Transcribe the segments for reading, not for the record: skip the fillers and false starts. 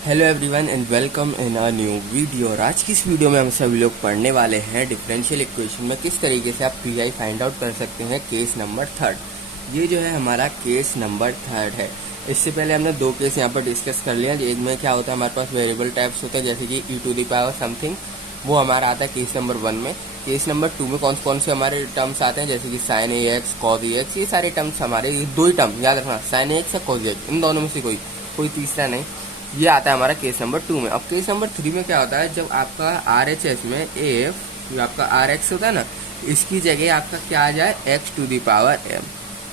Hello everyone and welcome in a new video. और आज की इस वीडियो में हम सभी लोग पढ़ने वाले हैं डिफरेंशियल इक्वेशन में किस तरीके से आप पीआई फाइंड आउट कर सकते हैं। केस नंबर थर्ड, ये जो है हमारा केस नंबर थर्ड है। इससे पहले हमने दो केस यहाँ पर डिस्कस कर लिया। एक में क्या होता है, हमारे पास वेरिएबल टाइप्स होते हैं जैसे कि ई टू द पावर समथिंग, वो हमारा आता है केस नंबर वन में। केस नंबर टू में कौन कौन से हमारे टर्म्स आते हैं जैसे कि साइन ए एक्स, कॉज ए एक्स, ये सारे टर्म्स हमारे, ये दो ही टर्म याद रखना, साइन ए एक्स या कॉज ए एक्स, इन दोनों में से कोई तीसरा नहीं। ये आता है हमारा केस नंबर टू में। अब केस नंबर थ्री में क्या होता है, जब आपका आर एच एस में एफ जो आपका आर एक्स होता है ना, इसकी जगह आपका क्या आ जाए, x to the power m,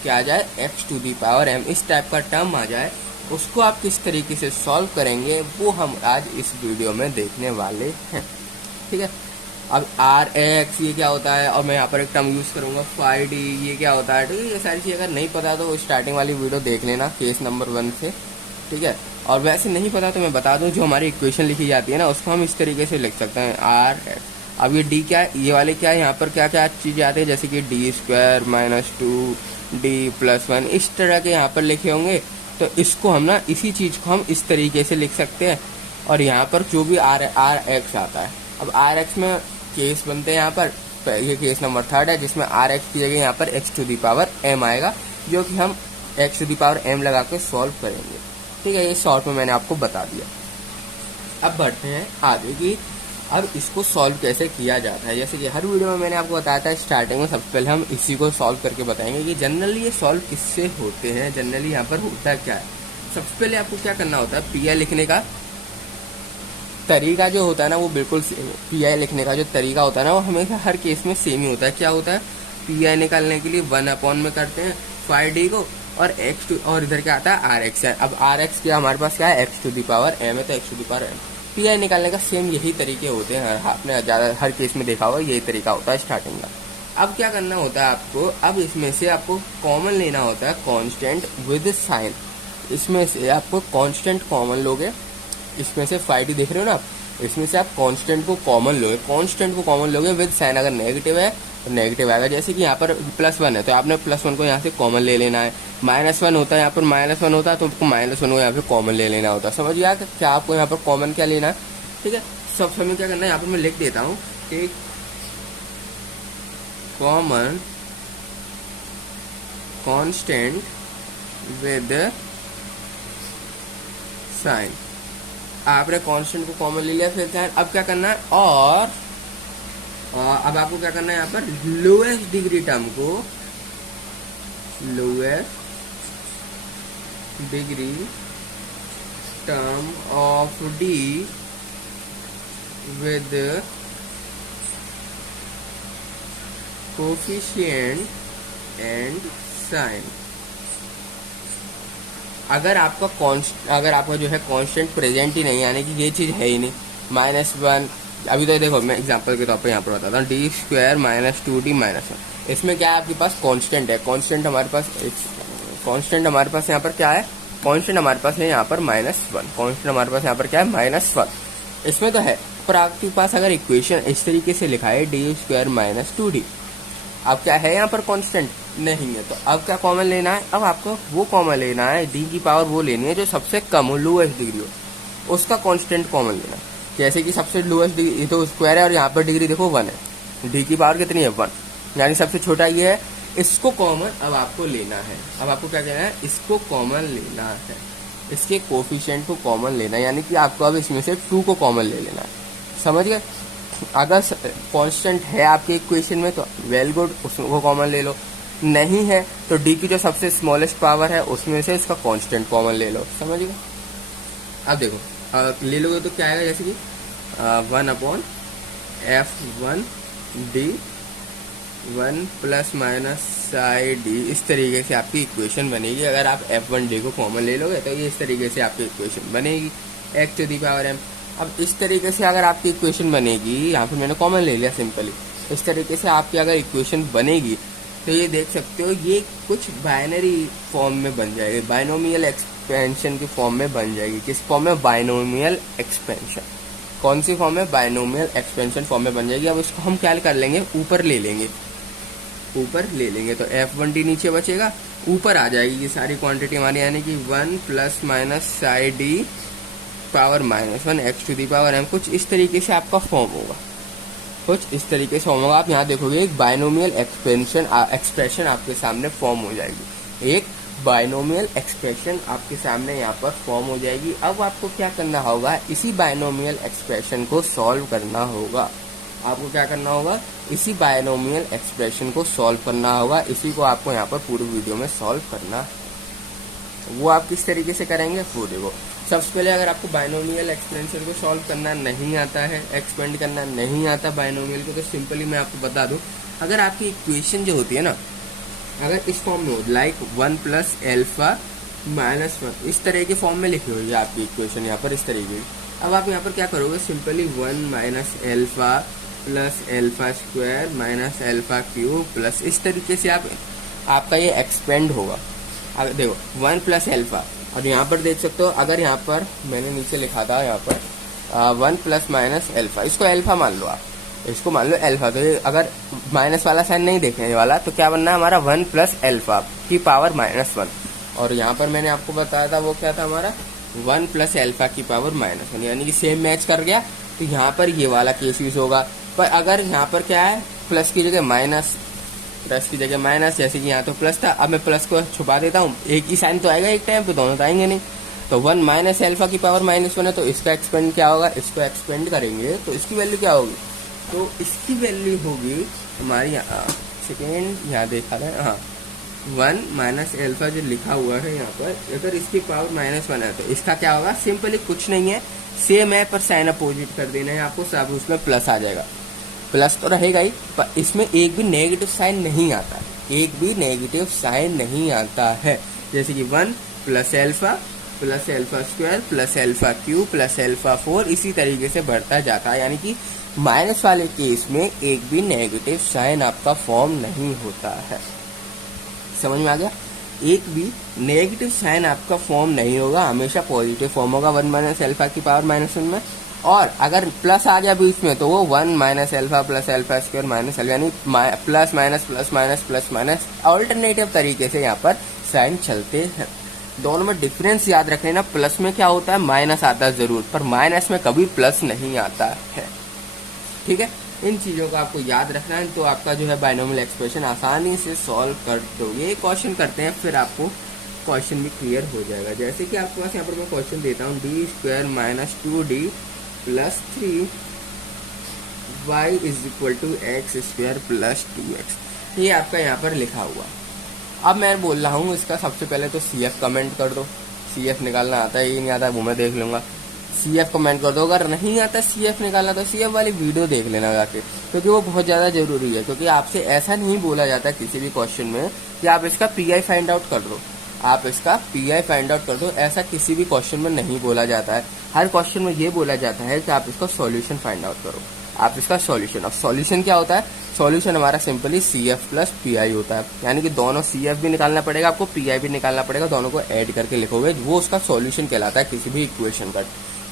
क्या आ जाए, x to the power m, इस टाइप का टर्म आ जाए, उसको आप किस तरीके से सॉल्व करेंगे वो हम आज इस वीडियो में देखने वाले हैं। ठीक है, अब आर एक्स ये क्या होता है, और मैं यहाँ पर एक टर्म यूज करूंगा फाइव डी, ये क्या होता है। ठीक है, ये सारी चीज़ अगर नहीं पता तो स्टार्टिंग वाली वीडियो देख लेना केस नंबर वन से। ठीक है, और वैसे नहीं पता तो मैं बता दूं, जो हमारी इक्वेशन लिखी जाती है ना, उसको हम इस तरीके से लिख सकते हैं आर। अब ये डी क्या है, ये वाले क्या है, यहाँ पर क्या क्या चीज़ें आती है जैसे कि D square minus two D plus one, इस तरह के यहाँ पर लिखे होंगे। तो इसको हम ना, इसी चीज़ को हम इस तरीके से लिख सकते हैं। और यहाँ पर जो भी आर एक्स आता है, अब आर एक्स में केस बनते हैं यहाँ पर, ये केस नंबर थर्ड है जिसमें आर एक्स की जगह यहाँ पर x to the power m आएगा, जो कि हम x to the power m लगा के सॉल्व करेंगे। ठीक है, ये शॉर्ट में मैंने आपको बता दिया। अब बढ़ते हैं आगे की, अब इसको सॉल्व कैसे किया जाता है। जैसे कि हर वीडियो में मैंने आपको बताया था स्टार्टिंग में, सबसे पहले हम इसी को सॉल्व करके बताएंगे कि जनरली ये सॉल्व किससे होते हैं, जनरली यहाँ पर होता क्या है। सबसे पहले आपको क्या करना होता है, पीआई लिखने का तरीका जो होता है ना वो बिल्कुल सेम है। पीआई लिखने का जो तरीका होता है ना वो हमेशा हर केस में सेम ही होता है। क्या होता है, पीआई निकालने के लिए 1 में करते हैं फाइव डी को, और एक्स टू, और इधर क्या आता है आर एक्स है। अब आर एक्स क्या हमारे पास क्या है, x to the power m है, तो x to the power m. PI निकालने का सेम यही तरीके होते हैं, आपने ज़्यादा हर केस में देखा होगा यही तरीका होता है स्टार्टिंग का। अब क्या करना होता है आपको, अब इसमें से आपको कॉमन लेना होता है कॉन्स्टेंट विद साइन। इसमें से आपको कॉन्स्टेंट कॉमन लोगे, इसमें से फाइव डी देख रहे हो ना, इसमें से आप कांस्टेंट को कॉमन लोगे, कांस्टेंट को कॉमन लोगे विद साइन। अगर नेगेटिव है तो नेगेटिव आएगा, जैसे कि यहाँ पर प्लस वन है तो आपने प्लस वन को यहाँ से कॉमन ले लेना है। माइनस वन होता है, यहाँ पर माइनस वन होता है तो आपको माइनस वन को यहाँ पे कॉमन ले लेना होता है। समझ गया क्या आपको यहाँ पर कॉमन क्या लेना है। ठीक है, सब समय क्या करना है, यहाँ पर मैं लिख देता हूँ कि कॉमन कांस्टेंट विद साइन। आपने कांस्टेंट को कॉमन ले लिया, फिर क्या, अब क्या करना है, और अब आपको क्या करना है, यहाँ पर लोएस्ट डिग्री टर्म को, lowest degree term of D with coefficient and sign. अगर आपका जो है कांस्टेंट प्रेजेंट ही नहीं, यानी कि ये चीज़ है ही नहीं, माइनस वन, अभी तो देखो मैं एग्जांपल के तौर पे यहाँ पर बताता हूँ, D square minus two D minus one, इसमें क्या है आपके पास कांस्टेंट है, कांस्टेंट हमारे पास यहाँ पर क्या है, कांस्टेंट हमारे पास है यहाँ पर माइनस वन, कांस्टेंट हमारे पास यहाँ पर क्या है, माइनस वन, इसमें तो है। पर आपके पास अगर इक्वेशन इस तरीके से लिखा है D square minus two D, अब क्या है यहाँ पर कांस्टेंट नहीं है, तो अब क्या कॉमन लेना है, अब आपको वो कॉमन लेना है, डी की पावर वो लेनी है जो सबसे कम हो, लोएस्ट डिग्री हो, उसका कांस्टेंट कॉमन लेना है। जैसे कि सबसे लोएस्ट डिग्री तो स्क्वायर है और यहाँ पर डिग्री देखो वन है, डी की पावर कितनी है, वन, यानी सबसे छोटा ये है, इसको कॉमन अब आपको लेना है। अब आपको क्या कहना है, इसको कॉमन लेना है, इसके कोफिशिएंट को कॉमन लेना है, यानी कि आपको अब इसमें से 2 को कॉमन ले लेना है। समझ गए, अगर कांस्टेंट है आपके इक्वेशन में तो वेल गुड, उसको कॉमन ले लो, नहीं है तो डी की जो सबसे स्मॉलेस्ट पावर है उसमें से इसका कांस्टेंट कॉमन ले लो। समझ गए, अब देखो ले लोगे तो क्या आएगा, जैसे कि 1/f1 D 1 plus minus psi D, इस तरीके से आपकी इक्वेशन बनेगी। अगर आप f1 डी को कॉमन ले लोगे तो ये इस तरीके से आपकी इक्वेशन बनेगी, x to the power m. अब इस तरीके से अगर आपकी इक्वेशन बनेगी, यहाँ पे मैंने कॉमन ले लिया सिंपली, इस तरीके से आपकी अगर इक्वेशन बनेगी तो ये देख सकते हो ये कुछ बाइनरी फॉर्म में बन जाएगी, बाइनोमियल एक्सपेंशन की फॉर्म में बन जाएगी। किस फॉर्म में, बाइनोमियल एक्सपेंशन। कौन सी फॉर्म में, बाइनोमियल एक्सपेंशन फॉर्म में बन जाएगी। अब इसको हम क्या कर लेंगे, ऊपर ले लेंगे, तो f1d नीचे बचेगा, ऊपर आ जाएगी ये सारी क्वांटिटी हमारी, यानी कि 1 plus minus psi D power -1 x to the power m, कुछ इस तरीके से आपका फॉर्म होगा, कुछ इस तरीके से फॉर्म होगा। आप यहाँ देखोगे एक बाइनोमियल एक्सप्रेशन आपके सामने फॉर्म हो जाएगी, एक बाइनोमियल एक्सप्रेशन आपके सामने यहाँ पर फॉर्म हो जाएगी। अब आपको क्या करना होगा, इसी बाइनोमियल एक्सप्रेशन को सॉल्व करना होगा। आपको क्या करना होगा, इसी बाइनोमियल एक्सप्रेशन को सॉल्व करना होगा। इसी को आपको यहाँ पर पूरी वीडियो में सॉल्व करना है। वो आप किस तरीके से करेंगे वो देखो। सबसे पहले अगर आपको बाइनोमियल एक्सप्रेशन को सॉल्व करना नहीं आता है, एक्सपेंड करना नहीं आता बाइनोमियल को, तो सिंपली मैं आपको बता दूं, अगर आपकी इक्वेशन जो होती है ना, अगर इस फॉर्म में हो लाइक 1 + α -1 इस तरह के फॉर्म में लिखी हुई है आपकी इक्वेशन यहाँ पर इस तरीके की। अब आप यहाँ पर क्या करोगे, सिंपली 1 - α + α² - α³ प्लस इस तरीके से आपका ये एक्सपेंड होगा। अगर देखो 1 + α, और यहाँ पर देख सकते हो, अगर यहाँ पर मैंने नीचे लिखा था यहाँ पर 1 ± α, इसको अल्फा मान लो, आप इसको मान लो अल्फा। तो अगर माइनस वाला साइन नहीं देखने वाला तो क्या बनना है हमारा 1 + α की पावर -1, और यहाँ पर मैंने आपको बताया था वो क्या था हमारा 1 + α की पावर -1, यानी कि सेम मैच कर गया। तो यहाँ पर ये वाला केस यूज होगा। पर अगर यहाँ पर क्या है, प्लस की जगह माइनस, प्लस की जगह माइनस, जैसे कि यहाँ तो प्लस था, अब मैं प्लस को छुपा देता हूँ, एक ही साइन तो आएगा एक टाइम पे, दोनों तो आएंगे नहीं। तो 1 - α की पावर -1 है, तो इसका एक्सपेंड क्या होगा, इसको एक्सपेंड करेंगे तो इसकी वैल्यू क्या होगी, तो इसकी वैल्यू होगी हमारी सेकेंड यहाँ देखा था, हाँ 1 - α जो लिखा हुआ है यहाँ पर, अगर इसकी पावर -1 है तो इसका क्या होगा, सिंपली कुछ नहीं है, सेम है पर साइन अपोजिट कर देना है आपको, सब उसमें प्लस आ जाएगा। प्लस तो रहेगा ही, पर इसमें एक भी नेगेटिव साइन नहीं आता, एक भी नेगेटिव साइन नहीं आता है। जैसे कि 1 + α + α² + α³ α4 इसी तरीके से बढ़ता जाता है, यानी कि माइनस वाले केस में एक भी नेगेटिव साइन आपका फॉर्म नहीं होता है। समझ में आ गया, एक भी नेगेटिव साइन आपका फॉर्म नहीं होगा, हमेशा पॉजिटिव फॉर्म होगा 1 - α की पावर -1 में। और अगर प्लस आ गया बीच में तो वो 1 - α + α² -α, यानी plus minus plus minus plus minus alternative तरीके से यहाँ पर साइन चलते हैं। दोनों में डिफरेंस याद रख लेना, प्लस में क्या होता है माइनस आता है जरूर, पर माइनस में कभी प्लस नहीं आता है। ठीक है, इन चीज़ों का आपको याद रखना है, तो आपका जो है बाइनोमियल एक्सप्रेशन आसानी से सॉल्व कर दोगे। क्वेश्चन करते हैं, फिर आपको क्वेश्चन भी क्लियर हो जाएगा। जैसे कि आपके पास यहाँ पर मैं क्वेश्चन देता हूँ, d² - 2d + 3y = x² + 2x, ये आपका यहाँ पर लिखा हुआ। अब मैं बोल रहा हूँ इसका सबसे पहले तो CF कमेंट कर दो, CF निकालना आता है, ये नहीं आता वो मैं देख लूँगा। CF कमेंट कर दो, अगर नहीं आता CF निकालना तो CF वाली वीडियो देख लेना जाके, क्योंकि वो बहुत ज़्यादा जरूरी है। क्योंकि आपसे ऐसा नहीं बोला जाता किसी भी क्वेश्चन में कि आप इसका PI फाइंड आउट कर दो, आप इसका PI फाइंड आउट कर दो, ऐसा किसी भी क्वेश्चन में नहीं बोला जाता है। हर क्वेश्चन में ये बोला जाता है कि आप इसका सॉल्यूशन फाइंड आउट करो, आप इसका सॉल्यूशन। अब सॉल्यूशन क्या होता है, सॉल्यूशन हमारा सिंपली CF + PI होता है, यानी कि दोनों CF भी निकालना पड़ेगा आपको, PI भी निकालना पड़ेगा, दोनों को ऐड करके लिखोगे, वो उसका सॉल्यूशन कहलाता है किसी भी इक्वेशन का।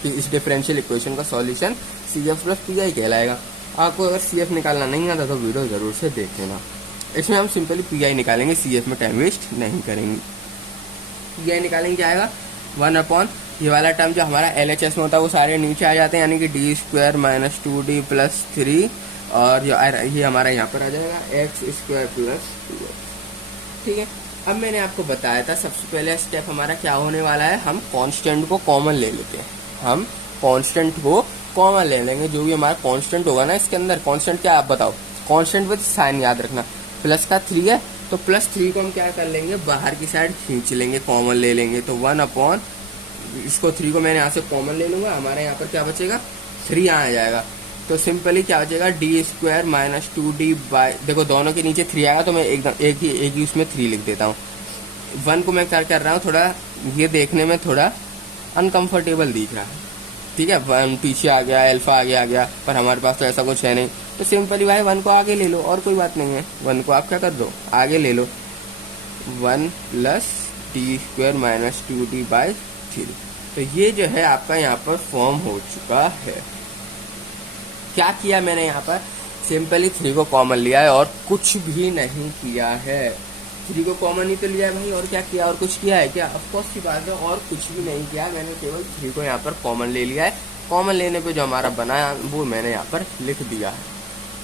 इस डिफरेंशियल इक्वेशन का सॉल्यूशन CF + PI कहलाएगा। आपको अगर CF निकालना नहीं आता तो वीडियो जरूर से देख लेना। इसमें हम सिंपली PI निकालेंगे, CF में टाइम वेस्ट नहीं करेंगे। PI निकालेंगे क्या आएगा, 1/, ये वाला टर्म जो हमारा LHS में होता है वो सारे नीचे आ जाते हैं, यानी कि d² - 2d + 3, और ये हमारा यहाँ पर आ जाएगा x² + 2x। ठीक है, अब मैंने आपको बताया था सबसे पहले स्टेप हमारा क्या होने वाला है, हम कांस्टेंट को कॉमन ले लेते हैं, हम कांस्टेंट को कॉमन ले लेंगे। जो भी हमारा कांस्टेंट होगा ना इसके अंदर, कांस्टेंट क्या आप बताओ, कांस्टेंट विद साइन याद रखना, प्लस का 3 है तो +3 को हम क्या कर लेंगे, बाहर की साइड खींच लेंगे, कॉमन ले लेंगे। तो 1/, इसको 3 को मैंने यहाँ से कॉमन ले लूंगा, हमारे यहाँ पर क्या बचेगा 3 आ जाएगा। तो सिंपली क्या बचेगा, d² - 2d देखो दोनों के नीचे 3 आएगा तो मैं एकदम एक ही उसमें 3 लिख देता हूँ। 1 को मैं क्या कर रहा हूँ, थोड़ा ये देखने में थोड़ा अनकंफर्टेबल दिख रहा है, ठीक है, 1 पीछे आ गया, अल्फा आगे आ गया, पर हमारे पास तो ऐसा कुछ है नहीं, तो सिंपली भाई 1 को आगे ले लो, और कोई बात नहीं है, 1 को आप क्या कर दो आगे ले लो, 1 + d² - 2d/3। तो ये जो है आपका यहाँ पर फॉर्म हो चुका है। क्या किया मैंने यहाँ पर, सिंपली 3 को कॉमन लिया है और कुछ भी नहीं किया है। 3 को कॉमन ही तो लिया है भाई, और क्या किया, और कुछ किया है क्या? ऑफकोर्स की बात है, और कुछ भी नहीं किया, मैंने केवल 3 को यहाँ पर कॉमन ले लिया है। कॉमन लेने पे जो हमारा बना है वो मैंने यहाँ पर लिख दिया है।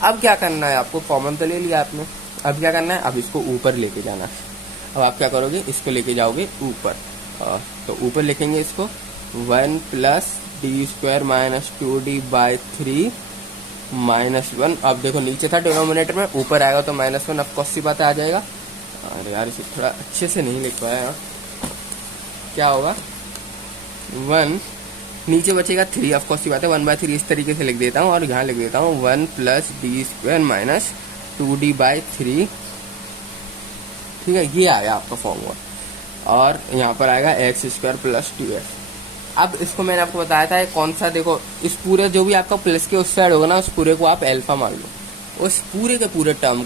अब क्या करना है आपको, कॉमन तो ले लिया आपने, अब क्या करना है, अब इसको ऊपर लेके जाना है। अब आप क्या करोगे, इसको लेके जाओगे ऊपर, तो ऊपर लिखेंगे इसको 1 plus D square minus 2d/3 -1। अब देखो नीचे था डिनोमिनेटर में, ऊपर आएगा तो -1, ऑफकोर्स सी बात आ जाएगा। अरे यार इसे थोड़ा अच्छे से नहीं लिख पाया, क्या होगा 1, नीचे बचेगा 3, ऑफकोर्स सी बात है 1/3 इस तरीके से लिख देता हूँ, और यहाँ लिख देता हूँ 1 plus D square minus 2d/3। ठीक है, ये आया आपका फॉर्मूला, और यहाँ पर आएगा x² प्लस 2x। अब इसको मैंने आपको बताया था कौन सा, देखो इस पूरे जो भी आपका प्लस के उस साइड होगा ना, उस पूरे को आप अल्फा मान लो। उस पूरे के पूरे टर्म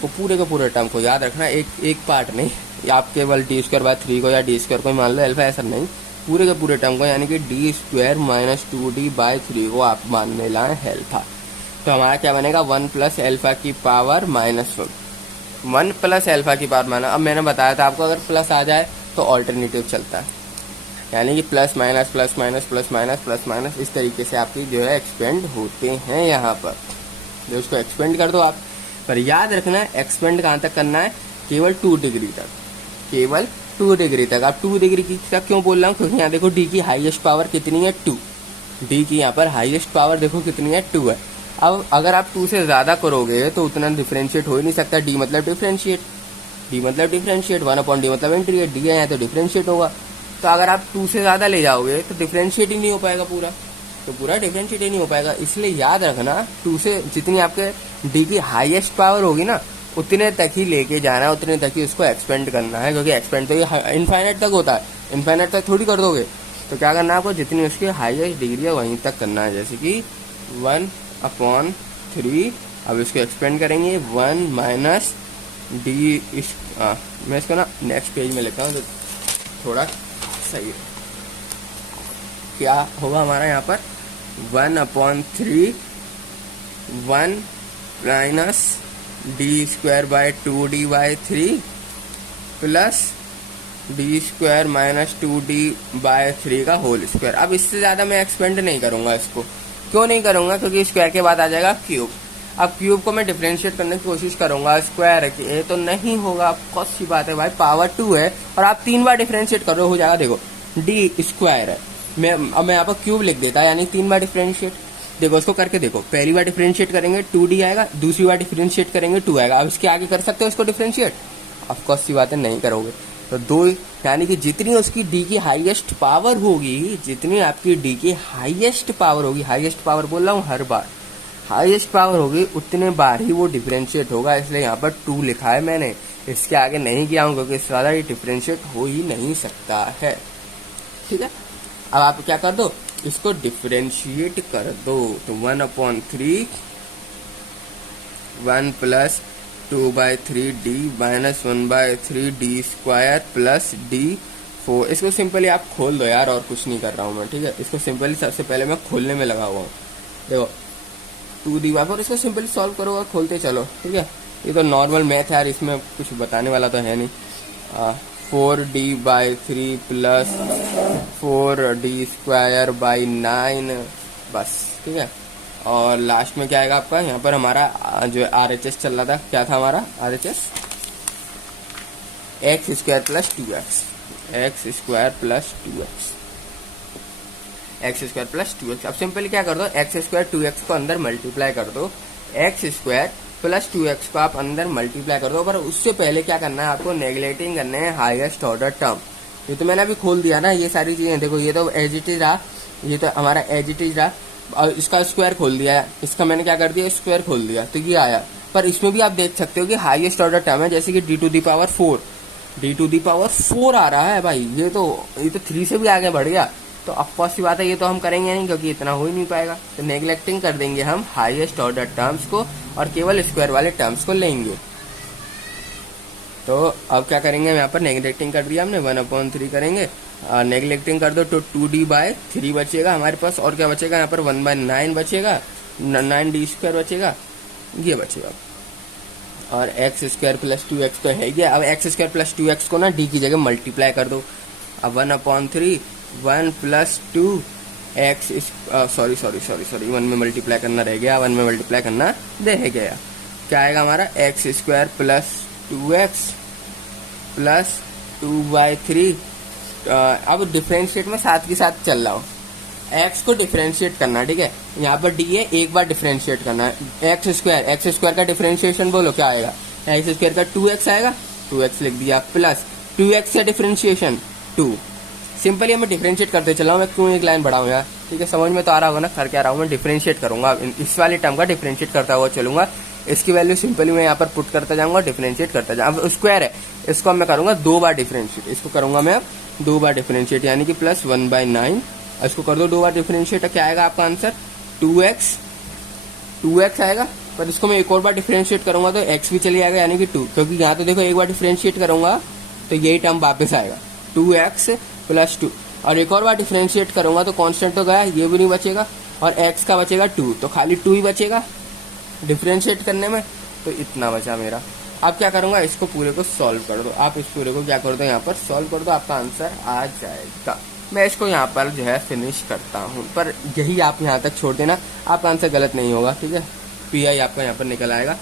को याद रखना, एक पार्ट नहीं, आप केवल d²/3 को या d² को मान लो अल्फा, ऐसा नहीं, पूरे के पूरे टर्म को, यानी कि d² माइनस 2d/3 को आप मानने लाए अल्फा। तो हमारा क्या बनेगा 1 प्लस अल्फा की पावर -1, 1 प्लस अल्फा की पावर माना। अब मैंने बताया था आपको अगर प्लस आ जाए तो ऑल्टरनेटिव चलता है, यानी कि plus minus plus minus plus minus plus minus, इस तरीके से आपकी जो है एक्सपेंड होते हैं यहाँ पर। जो उसको एक्सपेंड कर दो आप, पर याद रखना है एक्सपेंड कहाँ तक करना है, केवल 2 डिग्री तक, केवल 2 डिग्री तक। आप 2 डिग्री की तक क्यों बोल रहा हूँ, क्योंकि यहाँ देखो डी की हाईएस्ट पावर कितनी है 2, डी की यहाँ पर हाईएस्ट पावर देखो कितनी है 2 है। अब अगर आप 2 से ज्यादा करोगे तो उतना डिफ्रेंशिएट हो ही नहीं सकता, डी मतलब डिफ्रेंशिएट, डी मतलब डिफ्रेंशिएट, 1/d मतलब इंटीग्रेट, डी है तो डिफ्रेंशिएट होगा। तो अगर आप 2 से ज्यादा ले जाओगे तो डिफ्रेंशिएट ही नहीं हो पाएगा पूरा, तो पूरा डिफ्रेंशिएट ही नहीं हो पाएगा। इसलिए याद रखना 2 से जितनी आपके डी की हाईएस्ट पावर होगी ना, उतने तक ही लेके जाना है, उतने तक ही उसको एक्सपेंड करना है, क्योंकि एक्सपेंड तो ये इनफाइनाइट तक होता है, इनफाइनाइट तक थोड़ी कर दोगे। तो क्या करना है आपको, जितनी उसकी हाईएस्ट डिग्री है वहीं तक करना है, जैसे कि 1/3। अब इसको एक्सपेंड करेंगे 1 माइनस डी, मैं इसको ना नेक्स्ट पेज में लिखता हूँ तो थोड़ा सही है। क्या होगा हमारा यहाँ पर 1/3 1 minus d²/2d/3 plus d² minus 2d/3 का होल स्क्वायर। अब इससे ज्यादा मैं एक्सपेंड नहीं करूंगा इसको, क्यों नहीं करूंगा, क्योंकि स्क्वायर के बाद आ जाएगा क्यूब। अब क्यूब को मैं डिफरेंशिएट करने की कोशिश करूंगा, स्क्वायर ये तो नहीं होगा, कौन सी बात है भाई, पावर 2 है और आप 3 बार डिफरेंशिएट कर रहे हो जाएगा। देखो डी स्क्वायर है, मैं यहाँ पर क्यूब लिख देता, यानी 3 बार डिफरेंशिएट। देखो इसको करके देखो, पहली बार डिफरेंशिएट करेंगे 2d आएगा, दूसरी बार डिफरेंशिएट करेंगे 2 आएगा। अब इसके आगे कर सकते हो इसको डिफरेंशिएट, ऑफकोर्स सी बात है नहीं करोगे। तो 2, यानी कि जितनी उसकी डी की हाईएस्ट पावर होगी, जितनी आपकी डी की हाईएस्ट पावर होगी, हाईएस्ट पावर बोल रहा हूँ हर बार, हाईएस्ट पावर होगी उतने बार ही वो डिफरेंशिएट होगा। इसलिए यहाँ पर 2 लिखा है मैंने, इसके आगे नहीं किया हूँ, क्योंकि इससे ज्यादा ये डिफरेंशिएट हो ही नहीं सकता है। ठीक है, अब आप क्या कर दो, इसको डिफरेंशिएट कर दो। तो 1/3 1 plus 2/3d minus 1/3d² plus d4। इसको सिंपली आप खोल दो यार, और कुछ नहीं कर रहा हूँ मैं, ठीक है। इसको सिंपली सबसे पहले मैं खोलने में लगा हुआ हूँ। देखो 2d/4, इसको सिंपली सॉल्व करो और खोलते चलो, ठीक है। ये तो नॉर्मल मैथ है यार, इसमें कुछ बताने वाला तो है नहीं। 4d/3 प्लस 4d²/9 बस, ठीक है। और लास्ट में क्या आएगा आपका, यहाँ पर हमारा जो RHS चल रहा था, क्या था हमारा RHS, x² plus 2x, x² plus 2x, x² plus 2x। अब सिंपली क्या कर दो, x² 2x को अंदर मल्टीप्लाई कर दो, x² प्लस 2x को आप अंदर मल्टीप्लाई कर दो। पर उससे पहले क्या करना है आपको, नेगलेटिंग करने हैं हाईएस्ट ऑर्डर टर्म। ये तो मैंने अभी खोल दिया ना, ये सारी चीजें देखो, ये तो एज इट इज रहा, ये तो हमारा एज इट इज रहा, और इसका स्क्वायर खोल दिया है, इसका मैंने क्या कर दिया, स्क्वायर खोल दिया, तो ये आया। पर इसमें भी आप देख सकते हो कि हाईएस्ट ऑर्डर टर्म है, जैसे कि d⁴, d⁴ आ रहा है भाई, ये तो 3 से भी आगे बढ़ गया। तो ऑफकोर्स की बात है, ये तो हम करेंगे नहीं, क्योंकि इतना हो ही नहीं पाएगा। तो नेग्लेक्टिंग कर देंगे हम हाईएस्ट ऑर्डर टर्म्स को, और केवल स्क्वायर वाले टर्म्स को लेंगे। तो अब क्या करेंगे, यहाँ पर नेग्लेक्टिंग कर दिया हमने, 1/3 करेंगे, नेग्लेक्टिंग कर दो तो 2d/3 बचेगा हमारे पास, और क्या बचेगा यहाँ पर 1/9 बचेगा, 9d² बचेगा, ये बचेगा। और एक्स स्क्वायर प्लस 2x तो है ही। अब एक्स स्क्वायर प्लस 2x को ना डी की जगह मल्टीप्लाई कर दो। अब 1/3 1 प्लस 2 एक्स, सॉरी 1 में मल्टीप्लाई करना रह गया, 1 में मल्टीप्लाई करना रह गया। क्या आएगा हमारा x square plus 2x plus 2/3। अब डिफरेंशिएट में साथ के साथ चल रहा हूँ, एक्स को डिफरेंशिएट करना, ठीक है। यहाँ पर डी है, एक बार डिफरेंशिएट करना है। एक्स स्क्वायर का डिफरेंशिएशन बोलो क्या आएगा, एक्स स्क्वायर का 2x आएगा, 2x लिख दिया, प्लस 2x से डिफरेंशिएशन 2। सिंपली मैं डिफरेंशिएट करते चला हूँ, मैं क्यों एक लाइन बढ़ाऊँ यार, ठीक है। समझ में तो आ रहा होगा ना कर क्या रहा हूँ, मैं डिफरेंशिएट करूंगा, इस वाले टर्म का डिफरेंशिएट करता हुआ चलूंगा। इसकी वैल्यू सिंपली मैं यहाँ पर पुट करता जाऊंगा, डिफरेंशिएट करता जाऊंगा। अब स्क्वायर है, इसको अब मैं करूंगा 2 बार डिफरेंशिएट, इसको करूंगा मैं अब 2 बार डिफरेंशिएट, यानी कि प्लस 1/9। इसको कर दो 2 बार डिफरेंशिएट, क्या आएगा आपका आंसर 2x आएगा। पर इसको मैं एक और बार डिफरेंशिएट करूंगा तो x भी चली जाएगा, यानी कि 2, क्योंकि यहाँ तो देखो एक बार डिफरेंशिएट करूंगा तो यही टर्म वापस आएगा 2x प्लस 2। और एक और बार डिफरेंशिएट करूंगा तो कांस्टेंट तो गया, ये भी नहीं बचेगा, और x का बचेगा 2, तो खाली 2 ही बचेगा डिफरेंशिएट करने में। तो इतना बचा मेरा। अब क्या करूंगा, इसको पूरे को सॉल्व कर दो। आप इस पूरे को क्या कर दो, यहाँ पर सॉल्व कर दो, आपका आंसर आ जाएगा। मैं इसको यहाँ पर जो है फिनिश करता हूँ, पर यही आप यहाँ तक छोड़ देना, आपका आंसर गलत नहीं होगा, ठीक है। पी आपका यहाँ पर निकल आएगा।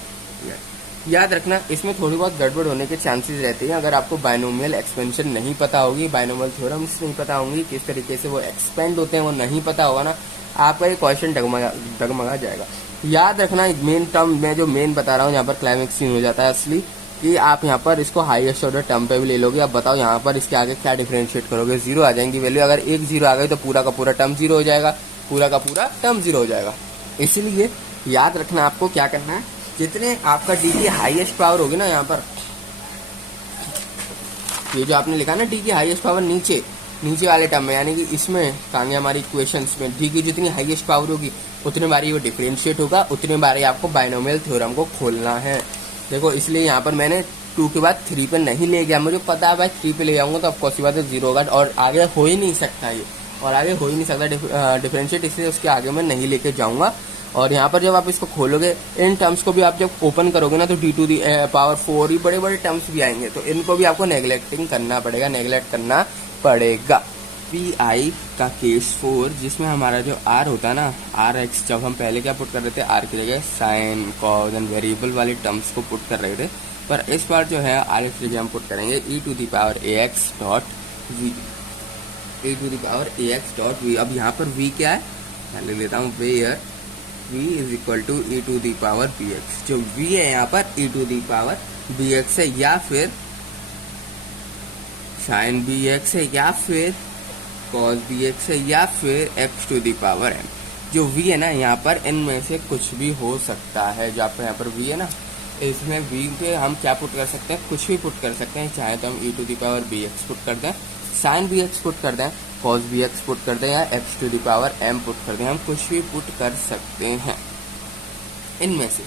याद रखना इसमें थोड़ी बहुत गड़बड़ होने के चांसेस रहते हैं अगर आपको बायनोमियल एक्सपेंशन नहीं पता होगी, बायनोमियल थ्योरम्स नहीं पता होंगी, किस तरीके से वो एक्सपेंड होते हैं वो नहीं पता होगा ना, आपका ये क्वेश्चन डगमगा जाएगा। याद रखना मेन टर्म मैं जो मेन बता रहा हूँ यहाँ पर क्लाइमेक्स सीन हो जाता है असली, कि आप यहाँ पर इसको हाईएस्ट ऑर्डर टर्म पे भी ले लोगे। अब बताओ यहाँ पर इसके आगे क्या डिफरेंशिएट करोगे, 0 आ जाएंगी वैल्यू। अगर एक 0 आ गई तो पूरा का पूरा टर्म 0 हो जाएगा, पूरा का पूरा टर्म 0 हो जाएगा। इसलिए याद रखना आपको क्या करना है, जितने आपका डी की हाईएस्ट पावर होगी ना, यहाँ पर ये जो आपने लिखा ना डी की हाईएस्ट पावर नीचे वाले टर्म में, यानी कि इसमें कहांगे हमारी इक्वेशंस में डी की जितनी हाईएस्ट पावर होगी उतने बार ये डिफरेंशिएट होगा, उतने बार आपको बायनोमियल थ्योरम को खोलना है। देखो इसलिए यहाँ पर मैंने 2 के बाद 3 पे नहीं ले गया, मुझे पता है भाई 3 पे ले जाऊंगा तो ऑफकोर्स बात है 0 होगा, और आगे हो ही नहीं सकता ये, और आगे हो ही नहीं सकता डिफरेंशिएट, इसलिए उसके आगे मैं नहीं लेके जाऊंगा। और यहाँ पर जब आप इसको खोलोगे, इन टर्म्स को भी आप जब ओपन करोगे ना तो डी टू दी पावर 4 ही बड़े बड़े टर्म्स भी आएंगे, तो इनको भी आपको नेग्लेक्ट करना पड़ेगा। पी आई का केस 4 जिसमें हमारा जो आर होता है ना, आर एक्स, जब हम पहले क्या पुट कर रहे थे, आर की जगह साइन कॉज एंड वेरिएबल वाले टर्म्स को पुट कर रहे थे, पर इस बार जो है आर एक्स की जगह हम पुट करेंगे e to the power ax dot v। अब यहाँ पर v क्या है, मैं ले लेता हूँ where v is equal to e to the power bx। जो v है यहाँ पर e to the power bx है, या फिर साइन bx है, या फिर cos bx है, या फिर x to the power m। जो v है ना यहाँ पर इनमें से कुछ भी हो सकता है। जो आपका यहाँ पर v है ना, इसमें v पे हम क्या पुट कर सकते हैं, कुछ भी पुट कर सकते हैं। चाहे तो हम e to the power bx put कर दें, साइन bx पुट कर दें, cos bx पुट कर दें, या x to the power m put कर दें, हम कुछ भी पुट कर सकते हैं इनमें से।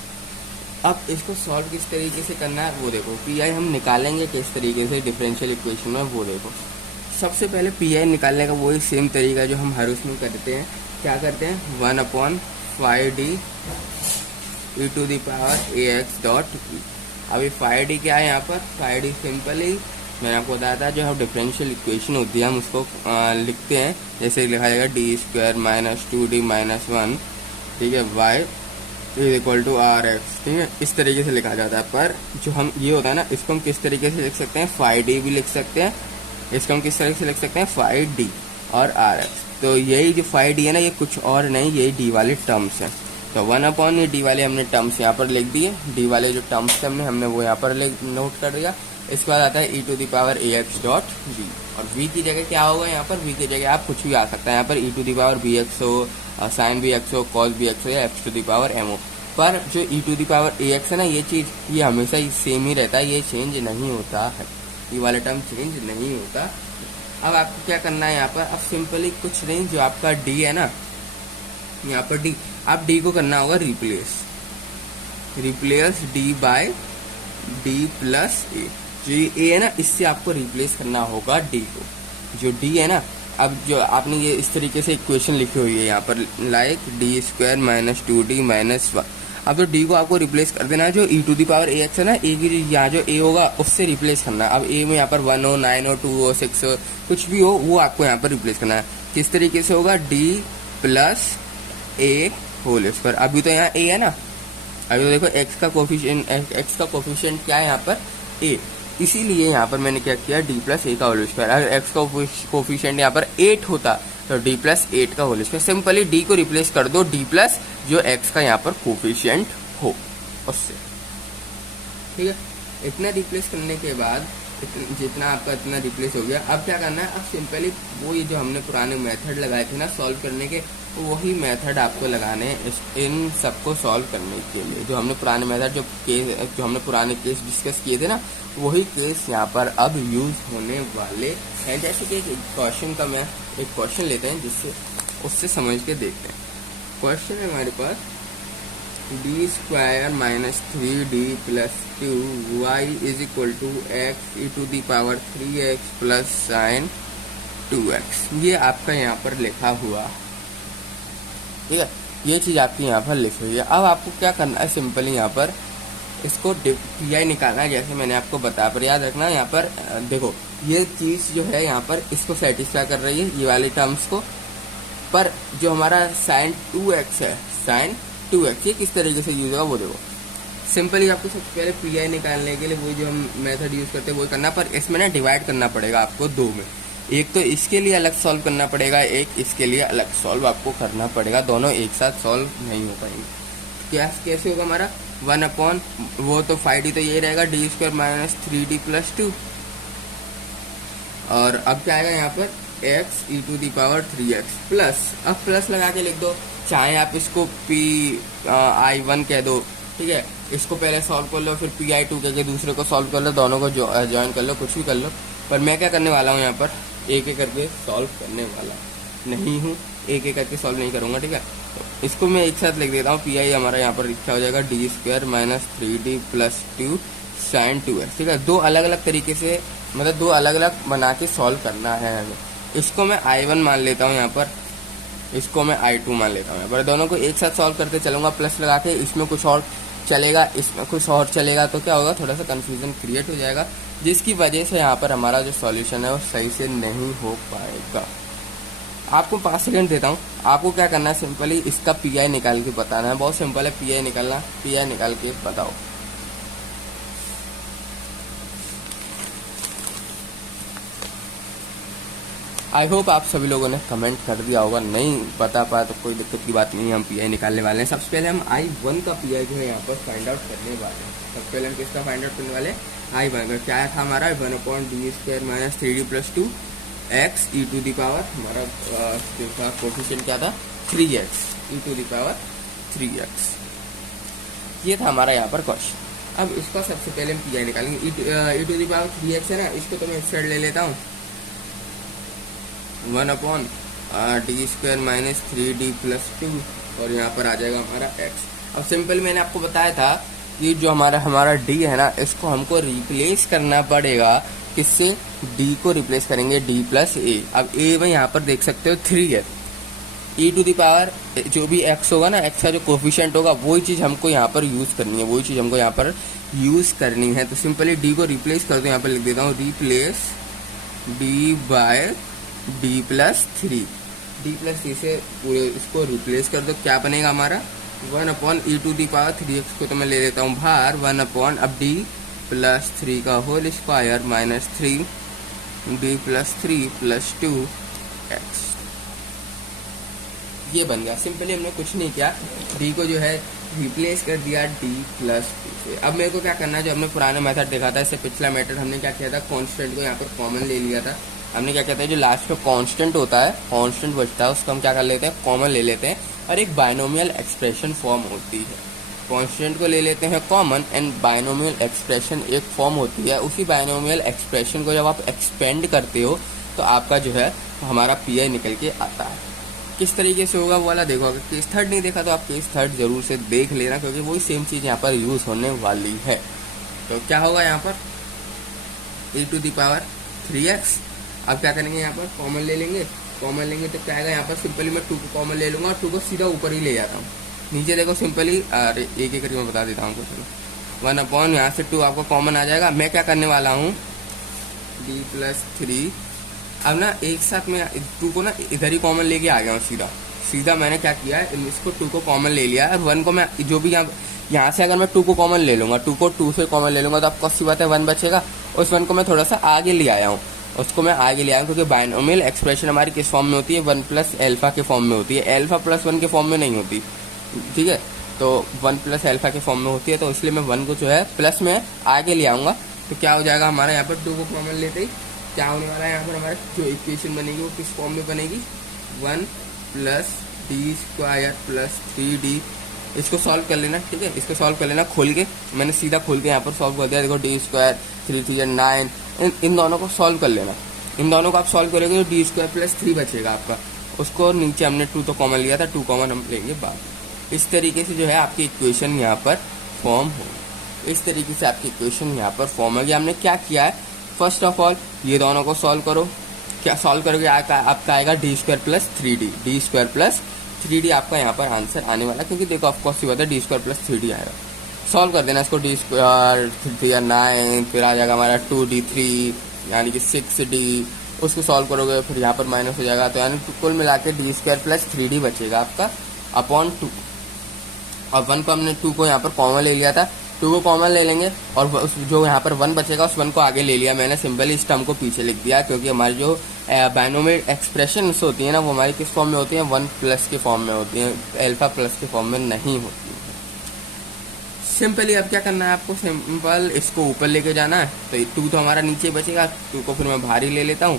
अब इसको सॉल्व किस तरीके से करना है वो देखो, पी आई हम निकालेंगे किस तरीके से डिफरेंशियल इक्वेशन में वो देखो। सबसे पहले पी आई निकालने का वही सेम तरीका जो हम हर उसमें करते हैं। क्या करते हैं, 1/5d e to the power ax dot v। अभी 5d क्या है यहाँ पर, 5d सिंपली मैंने आपको बताया था जो हम डिफरेंशियल इक्वेशन होती है हम उसको लिखते हैं, जैसे लिखा जाएगा d² माइनस 2d माइनस 1, ठीक है, y is equal to R x, ठीक है, इस तरीके से लिखा जाता है। पर जो हम ये होता है ना, इसको हम किस तरीके से लिख सकते हैं, 5d भी लिख सकते हैं, इसको हम किस तरीके से लिख सकते हैं, 5d और आर एक्स। तो यही जो 5d है ना, ये कुछ और नहीं, यही डी वाले टर्म्स हैं। तो 1/, ये डी वाले हमने टर्म्स यहाँ पर लिख दिए, डी वाले जो टर्म्स थे हमने वो यहाँ पर नोट कर दिया। इसके बाद आता है e to the power ax dot v, और v की जगह क्या होगा यहाँ पर, v की जगह आप कुछ भी आ सकता है, यहाँ पर e to the power bx हो, साइन bx हो, cos bx हो, या x to the power m हो। पर जो e to the power ax है ना, ये चीज़ ये हमेशा सेम ही रहता है, ये चेंज नहीं होता है, ये वाला टर्म चेंज नहीं होता। अब आपको क्या करना है यहाँ पर, अब सिंपली कुछ नहीं, जो आपका d है ना यहाँ पर d, आप d को करना होगा replace d by d plus a। जो ये है ना, इससे आपको रिप्लेस करना होगा d को, जो d है ना। अब जो आपने ये इस तरीके से इक्वेशन लिखी हुई है यहाँ पर, like d² minus 2d minus 1। अब तो डी को आपको रिप्लेस कर देना है, जो e to the power a x है ना, ए की यहाँ जो ए होगा उससे रिप्लेस करना है। अब ए में यहाँ पर 1 हो, 9 हो, 2 हो, 6 हो, कुछ भी हो वो आपको यहाँ पर रिप्लेस करना है। किस तरीके से होगा, डी प्लस ए होल स्क्वायर। अभी तो यहाँ ए है ना, अभी तो देखो एक्स का कोफिशिएंट क्या है यहाँ पर, ए, इसीलिए यहाँ पर मैंने क्या किया, डी प्लस ए का होल स्क्वायर। अगर एक्स का कोफिशिएंट यहाँ पर 8 होता तो डी प्लस 8 का होल स्क्वायर। सिंपली डी को रिप्लेस कर दो डी प्लस जो एक्स का यहाँ पर कोफिशिएंट हो उससे, ठीक है। इतना रिप्लेस करने के बाद जितना आपका इतना रिप्लेस हो गया, अब क्या करना है, अब सिंपली वो ये जो हमने पुराने मेथड लगाए थे ना सॉल्व करने के, वही मेथड आपको लगाने हैं इन सबको सॉल्व करने के लिए। जो हमने पुराने मेथड जो हमने पुराने केस डिस्कस किए थे ना, वही केस यहाँ पर अब यूज होने वाले हैं। जैसे कि एक क्वेश्चन का मैं एक क्वेश्चन लेते हैं जिससे उससे समझ के देखते हैं। क्वेश्चन है हमारे पास, D square minus 3d plus 2y is equal to x e to the power 3x plus sine 2x। ये आपका यहाँ पर लिखा हुआ, ठीक है, ये चीज आपकी यहाँ पर लिखी हुई है। अब आपको क्या करना है, सिंपली यहाँ पर इसको पी निकालना है, जैसे मैंने आपको बताया। पर याद रखना यहाँ पर देखो ये चीज जो है यहाँ पर इसको सेटिस्फाई कर रही है, ये वाली टर्म्स को। पर जो हमारा साइन 2x है, साइन 2x, ये किस तरीके से यूज होगा वो देखो। सिंपली आपको सबसे पहले पी निकालने के लिए वही जो हम मेथड यूज करते हैं वही करना, पर इसमें ना डिवाइड करना पड़ेगा आपको दो में। एक तो इसके लिए अलग सॉल्व करना पड़ेगा, एक इसके लिए अलग सॉल्व आपको करना पड़ेगा, दोनों एक साथ सॉल्व नहीं हो पाएंगे। क्या कैसे होगा हमारा 1 अपॉन वो तो 5d, तो ये रहेगा D square minus 3d plus 2, और अब क्या आएगा यहाँ पर x e to the power 3x plus, अब प्लस लगा के लिख दो, चाहे आप इसको PI1 कह दो, ठीक है। इसको पहले सॉल्व कर लो, फिर PI2 कह के दूसरे को सॉल्व कर लो, दोनों को ज्वाइन कर लो, कुछ भी कर लो। पर मैं क्या करने वाला हूँ यहाँ पर, एक एक करके सॉल्व करने वाला नहीं हूँ, एक एक करके सॉल्व नहीं करूँगा, ठीक है। तो इसको मैं एक साथ लिख देता हूँ, PI हमारा यहाँ पर लिखा हो जाएगा D square minus 3d plus 2 sine 2x, ठीक है। दो अलग अलग तरीके से, मतलब दो अलग अलग बना के सॉल्व करना है हमें। इसको मैं I1 मान लेता हूँ यहाँ पर, इसको मैं I2 मान लेता हूँ यहाँ पर। दोनों को एक साथ सॉल्व करते चलूंगा प्लस लगा के, इसमें कुछ और चलेगा, इसमें कुछ और चलेगा, तो क्या होगा, थोड़ा सा कंफ्यूजन क्रिएट हो जाएगा, जिसकी वजह से यहाँ पर हमारा जो सॉल्यूशन है वो सही से नहीं हो पाएगा। आपको 5 सेकंड देता हूँ, आपको क्या करना है, सिंपली इसका PI निकाल के बताना है। बहुत सिंपल है, PI निकालना, PI निकाल के बताओ। आई होप आप सभी लोगों ने कमेंट कर दिया होगा, नहीं बता पाया तो कोई दिक्कत की बात नहीं है, हम PI निकालने वाले हैं। सबसे पहले हम I1 का PI जो है यहाँ पर फाइंड आउट करने वाले हैं। सबसे पहले हम किसका फाइंड आउट करने वाले हैं, I1 का। क्या था हमारा 1 upon D square minus 3d plus 2 x e to the power, हमारा कोफिशिएंट क्या था 3x E to the power 3x। ये था हमारा यहाँ पर क्वेश्चन। अब इसका सबसे पहले हम PI निकालेंगे। ई टू दी पावर 3x है ना, इसको तो मैं इस साइड ले लेता हूँ, 1 upon D square minus 3d plus 2, और यहाँ पर आ जाएगा हमारा x। अब सिंपल मैंने आपको बताया था कि जो हमारा d है ना, इसको हमको रिप्लेस करना पड़ेगा, किससे, d को रिप्लेस करेंगे d प्लस a। अब a में यहाँ पर देख सकते हो 3 है, e टू दी पावर जो भी x होगा ना, x का जो कोफिशिएंट होगा वही चीज़ हमको यहाँ पर यूज़ करनी है, वही चीज़ हमको यहाँ पर यूज़ करनी है। तो सिंपली d को रिप्लेस कर दो, यहाँ पर लिख देता हूँ replace d by D plus 3 से पूरे इसको रिप्लेस कर दो। क्या बनेगा हमारा 1 upon e to the power 3x को तो मैं ले लेता हूँ बाहर, 1 अपॉन अब डी प्लस 3 का whole square minus 3d plus 3 plus 2x। ये बन गया। सिंपली हमने कुछ नहीं किया, डी को जो है रिप्लेस कर दिया डी प्लस 2 से। अब मेरे को क्या करना है, जो हमने पुराने मेथड देखा था, इससे पिछला मेथड हमने क्या किया था, कांस्टेंट को यहाँ पर कॉमन ले लिया था। हमने क्या कहते हैं, जो लास्ट में कांस्टेंट होता है, कांस्टेंट बचता है, उसको हम क्या कर लेते हैं, कॉमन ले लेते हैं, और एक बायनोमियल एक्सप्रेशन फॉर्म होती है। कांस्टेंट को ले लेते हैं कॉमन, एंड बायनोमियल एक्सप्रेशन एक फॉर्म होती है। उसी बायनोमियल एक्सप्रेशन को जब आप एक्सपेंड करते हो तो आपका जो है हमारा PI निकल के आता है। किस तरीके से होगा वो वाला देखो, अगर केस थर्ड नहीं देखा तो आप केस थर्ड जरूर से देख लेना, क्योंकि वही सेम चीज़ यहाँ पर यूज़ होने वाली है। तो क्या होगा यहाँ पर e to the power 3x। अब क्या करेंगे, यहाँ पर कॉमन ले लेंगे, कॉमन लेंगे तो क्या आएगा यहाँ पर, सिंपली मैं 2 को कॉमन ले लूंगा और 2 को सीधा ऊपर ही ले जाता हूँ, नीचे देखो सिंपली, अरे एक एक करके मैं बता देता हूँ आपको। चलो 1 अपॉन यहाँ से 2 आपको कॉमन आ जाएगा। मैं क्या करने वाला हूँ, d+3। अब ना एक साथ में 2 को ना इधर ही कॉमन लेके आ गया हूँ सीधा सीधा। मैंने क्या किया है, इसको 2 को कॉमन ले लिया है। 1 को मैं जो भी यहाँ से अगर मैं 2 को कॉमन ले लूंगा, 2 को 2 से कॉमन ले लूंगा तो आपको सी बात है 1 बचेगा। उस 1 को मैं थोड़ा सा आगे ले आया हूँ, उसको मैं आगे ले आया हूँ, क्योंकि बाइनोमियल एक्सप्रेशन हमारी किस फॉर्म में होती है, 1 प्लस एल्फा के फॉर्म में होती है, एल्फा प्लस 1 के फॉर्म में नहीं होती। ठीक है, तो 1 प्लस एल्फा के फॉर्म में होती है, तो इसलिए मैं 1 को जो है प्लस में आगे ले आऊंगा। तो क्या हो जाएगा हमारा यहाँ पर 2 को कॉमन लेते ही क्या होने वाला है, यहाँ पर हमारा जो इक्वेशन बनेगी वो किस फॉर्म में बनेगी, 1 प्लस d² प्लस 3d। इसको सॉल्व कर लेना, ठीक है, इसको सॉल्व कर लेना खोल के। मैंने सीधा खोल के यहाँ पर सॉल्व कर दिया। देखो d², 3 3 9, इन दोनों को सॉल्व कर लेना। इन दोनों को आप सॉल्व करोगे तो d² प्लस 3 बचेगा आपका। उसको नीचे हमने 2 तो कॉमन लिया था, 2 कॉमन हम लेंगे बाद। इस तरीके से जो है आपकी इक्वेशन यहाँ पर फॉर्म हो। इस तरीके से आपकी इक्वेशन यहाँ पर फॉर्म होगी। हमने क्या किया है, फर्स्ट ऑफ ऑल ये दोनों को सॉल्व करो। क्या सॉल्व करोगे, आपका आएगा d² plus 3d, d² plus 3d आपका यहाँ पर आंसर आने वाला, क्योंकि देखो ऑफकोर्स ये होता है d² प्लस 3d आएगा। सॉल्व कर देना इसको, d², 3 9, फिर आ जाएगा हमारा 2d3 यानी कि 6d। उसको सॉल्व करोगे फिर यहाँ पर माइनस हो जाएगा, तो यानी कुल मिला के d² प्लस 3d बचेगा आपका अपॉन 2। और 1 को हमने 2 को यहाँ पर कॉमन ले लिया था, 2 को कॉमन ले लेंगे और जो यहाँ पर 1 बचेगा उस 1 को आगे ले लिया मैंने। सिंपली इस टर्म को पीछे लिख दिया, क्योंकि हमारी जो बाइनोमियल एक्सप्रेशंस होती है ना वो हमारी किस फॉर्म में होती है, 1 प्लस के फॉर्म में होती है, एल्फा प्लस के फॉर्म में नहीं होती है। सिंपली अब क्या करना है आपको, सिंपल इसको ऊपर लेके जाना है। तो 2 तो हमारा नीचे बचेगा, 2 को फिर मैं भारी ले लेता हूँ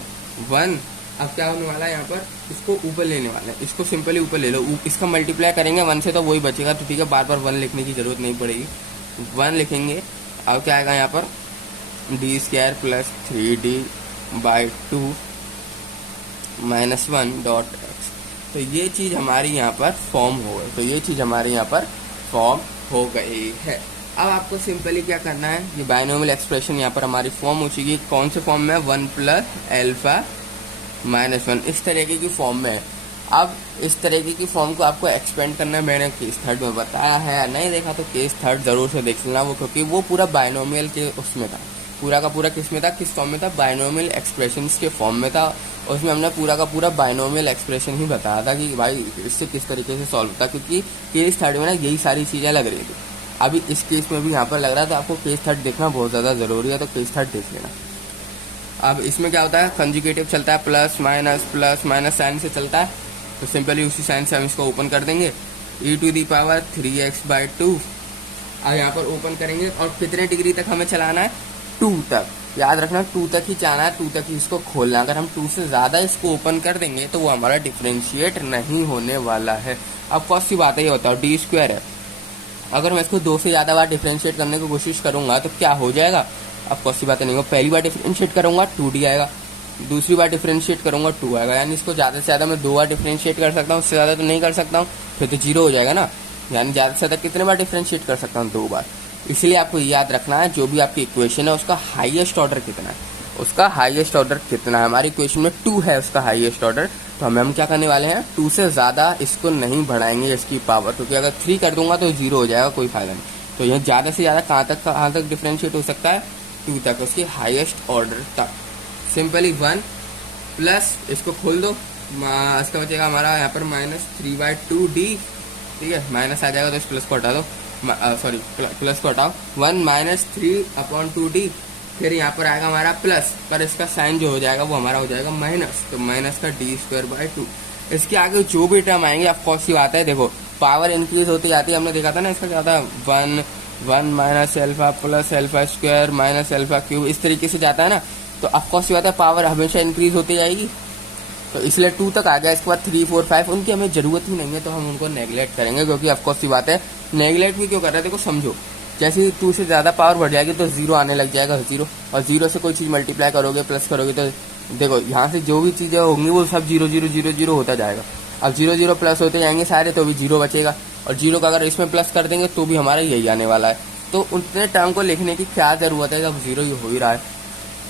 1। अब क्या होने वाला है यहाँ पर, इसको ऊपर लेने वाला है, इसको सिंपली ऊपर ले लो। इसका मल्टीप्लाई करेंगे 1 से तो वही बचेगा, तो ठीक है, बार बार 1 लिखने की जरूरत नहीं पड़ेगी, 1 लिखेंगे। अब क्या आएगा यहाँ पर, d² plus 3d/2 minus 1 dot x। तो ये चीज़ हमारी यहाँ पर फॉर्म हो गई, तो ये चीज़ हमारे यहाँ पर फॉर्म हो गई है। अब आपको सिंपली क्या करना है, ये बाइनोमियल एक्सप्रेशन यहाँ पर हमारी फॉर्म हो चुकी है। कौन से फॉर्म में, 1 प्लस एल्फा माइनस 1, इस तरीके की फॉर्म में है। अब इस तरीके की फॉर्म को आपको एक्सपेंड करना है, मैंने केस थर्ड में बताया है, नहीं देखा तो केस थर्ड जरूर से देख लेना वो, क्योंकि वो पूरा बाइनोमियल के उसमें था, पूरा का पूरा किस में था, किस फॉर्म में था, बाइनोमियल एक्सप्रेशंस के फॉर्म में था। उसमें हमने पूरा का पूरा बाइनोमियल एक्सप्रेशन ही बताया था कि भाई इससे किस तरीके से सॉल्व होता, क्योंकि केस थर्ड में ना यही सारी चीज़ें लग रही थी। अभी इस केस में भी यहाँ पर लग रहा है, तो आपको केस थर्ड देखना बहुत ज़्यादा ज़रूरी है, तो केस थर्ड देख लेना। अब इसमें क्या होता है, कंजुगेटिव चलता है, प्लस माइनस साइन से चलता है, तो सिंपली उसी साइन से हम इसको ओपन कर देंगे, e⁻3x/2। अब यहाँ पर ओपन करेंगे और कितने डिग्री तक हमें चलाना है, 2 तक। याद रखना 2 तक ही चलाना है, 2 तक ही इसको खोलना। अगर हम 2 से ज़्यादा इसको ओपन कर देंगे तो वो हमारा डिफ्रेंशिएट नहीं होने वाला है। अब कौन सी बात है, ये होता है d² है, अगर मैं इसको 2 से ज़्यादा बार डिफ्रेंशिएट करने की कोशिश करूँगा तो क्या हो जाएगा, अब कौन सी बात नहीं हो, पहली बार डिफ्रेंशिएट करूँगा 2d आएगा, दूसरी बार डिफ्रेंशिएट करूँगा 2 आएगा, यानी इसको ज़्यादा से ज़्यादा मैं 2 बार डिफ्रेंशिएट कर सकता हूँ, उससे ज़्यादा तो नहीं कर सकता हूँ, फिर तो 0 हो जाएगा ना। यानी ज़्यादा से ज़्यादा कितने बार डिफ्रेंशिएट कर सकता हूँ, 2 बार। इसलिए आपको याद रखना है जो भी आपकी इक्वेशन है उसका हाईएस्ट ऑर्डर कितना है, उसका हाईएस्ट ऑर्डर कितना है। हमारी इक्वेशन में 2 है उसका हाईएस्ट ऑर्डर, तो हम क्या करने वाले हैं, 2 से ज़्यादा इसको नहीं बढ़ाएंगे इसकी पावर, क्योंकि अगर 3 कर दूंगा तो 0 हो जाएगा, कोई फायदा नहीं। तो यह ज़्यादा से ज़्यादा कहाँ तक डिफ्रेंशिएट हो सकता है, 2 तक, उसकी हाईएस्ट ऑर्डर तक। सिंपली 1 प्लस इसको खोल दो, इसका बचेगा हमारा यहाँ पर -3/2d, ठीक है, माइनस आ जाएगा तो इस प्लस को हटा दो, सॉरी प्लस को हटाओ, 1 - 3/2d, फिर यहाँ पर आएगा हमारा प्लस, पर इसका साइन जो हो जाएगा वो हमारा हो जाएगा माइनस, तो माइनस का d²/2। इसके आगे जो भी टर्म आएंगे ऑफकोर्स सी बात है, देखो पावर इंक्रीज होती जाती है, हमने देखा था ना इसका क्या था, 1 minus alpha plus alpha square minus alpha cube, इस तरीके से जाता है ना, तो ऑफकोर्स सी बात है पावर हमेशा इंक्रीज होती जाएगी। तो इसलिए 2 तक आ गया, इसके बाद 3, 4, 5 उनकी हमें जरूरत ही नहीं है, तो हम उनको नेगलेक्ट करेंगे, क्योंकि ऑफकोर्स सी बात है नेगलेक्ट भी क्यों कर रहे हैं, देखो समझो, जैसे ही 2 से ज़्यादा पावर बढ़ जाएगी तो 0 आने लग जाएगा, 0, और 0 से कोई चीज़ मल्टीप्लाई करोगे प्लस करोगे तो देखो यहाँ से जो भी चीज़ें होंगी वो सब 0 0 0 0 होता जाएगा। अब 0 0 प्लस होते जाएंगे सारे, तो भी 0 बचेगा, और 0 का अगर इसमें प्लस कर देंगे तो भी हमारा यही आने वाला है। तो उतने टर्म को लिखने की क्या ज़रूरत है जब 0 हो ही रहा है,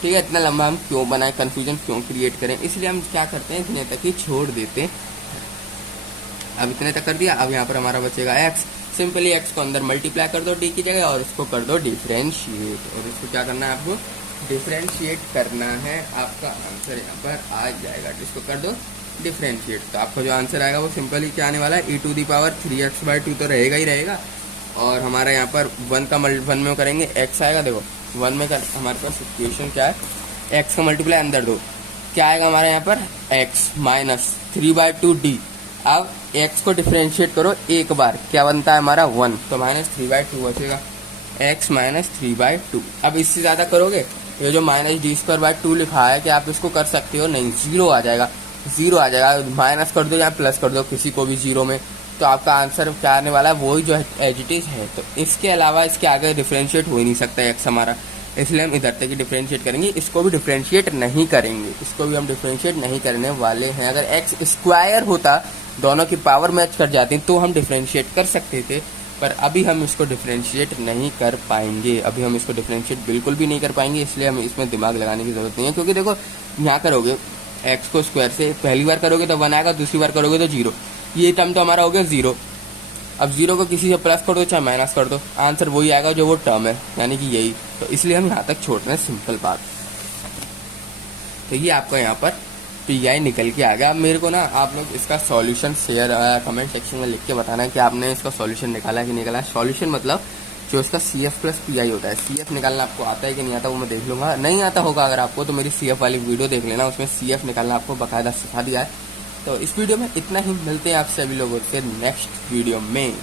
ठीक है। इतना लंबा हम क्यों बनाए, कन्फ्यूजन क्यों क्रिएट करें, इसलिए हम क्या करते हैं इतने तक ही छोड़ देते हैं। अब इतने तक कर दिया। अब यहाँ पर हमारा बचेगा x। सिंपली x को अंदर मल्टीप्लाई कर दो d की जगह और उसको कर दो डिफरेंशिएट, और इसको क्या करना है, आपको डिफरेंशिएट करना है। आपका आंसर यहाँ पर आ जाएगा, इसको कर दो डिफरेंशिएट। तो आपका जो आंसर आएगा वो सिंपली क्या आने वाला है, e⁻3x/2 तो रहेगा ही रहेगा। और हमारा यहाँ पर 1 में करेंगे x आएगा। देखो 1 में कर हमारे पास इक्वेशन क्या है, x का मल्टीप्लाई अंदर दो, क्या आएगा हमारे यहाँ पर x माइनस 3/2d। अब x को डिफरेंशिएट करो एक बार, क्या बनता है हमारा 1, तो -3/2 बचेगा, x माइनस 3/2। अब इससे ज़्यादा करोगे, ये जो -d²/2 लिखा है, कि आप इसको कर सकते हो, नहीं, जीरो आ जाएगा, जीरो आ जाएगा। माइनस कर दो या प्लस कर दो किसी को भी जीरो में, तो आपका आंसर क्या आने वाला है, वही जो एज इट इज है। तो इसके अलावा इसके आगे डिफरेंशिएट हो ही नहीं सकता x हमारा, इसलिए हम इधर तक ही डिफरेंशिएट करेंगे, इसको भी डिफरेंशिएट नहीं करेंगे, इसको भी हम डिफरेंशिएट नहीं करने वाले हैं। अगर x स्क्वायर होता, दोनों की पावर मैच कर जाती, तो हम डिफरेंशिएट कर सकते थे, पर अभी हम इसको डिफरेंशिएट नहीं कर पाएंगे, अभी हम इसको डिफरेंशिएट बिल्कुल भी नहीं कर पाएंगे, इसलिए हमें इसमें दिमाग लगाने की जरूरत नहीं है। क्योंकि देखो यहाँ करोगे x को स्क्वायर से, पहली बार करोगे तो 1 आएगा, दूसरी बार करोगे तो 0, ये टर्म तो हमारा हो गया 0। अब 0 को किसी से प्लस कर दो चाहे माइनस कर दो, आंसर वही आएगा जो वो टर्म है, यानी कि यही। तो इसलिए हम यहाँ तक छोड़ रहे हैं, सिंपल बात। तो ये आपका यहाँ पर PI निकल के आ गया। अब मेरे को ना आप लोग इसका सॉल्यूशन शेयर कमेंट सेक्शन में लिख के बताना कि आपने इसका सॉल्यूशन निकाला कि नहीं निकाला। सॉल्यूशन मतलब जो इसका CF प्लस PI होता है, CF निकालना आपको आता है कि नहीं आता वो मैं देख लूँगा, नहीं आता होगा अगर आपको तो मेरी CF वाली वीडियो देख लेना, उसमें CF निकालना आपको बाकायदा सिखा दिया है। तो इस वीडियो में इतना ही, मिलते हैं आप सभी लोगों से नेक्स्ट वीडियो में।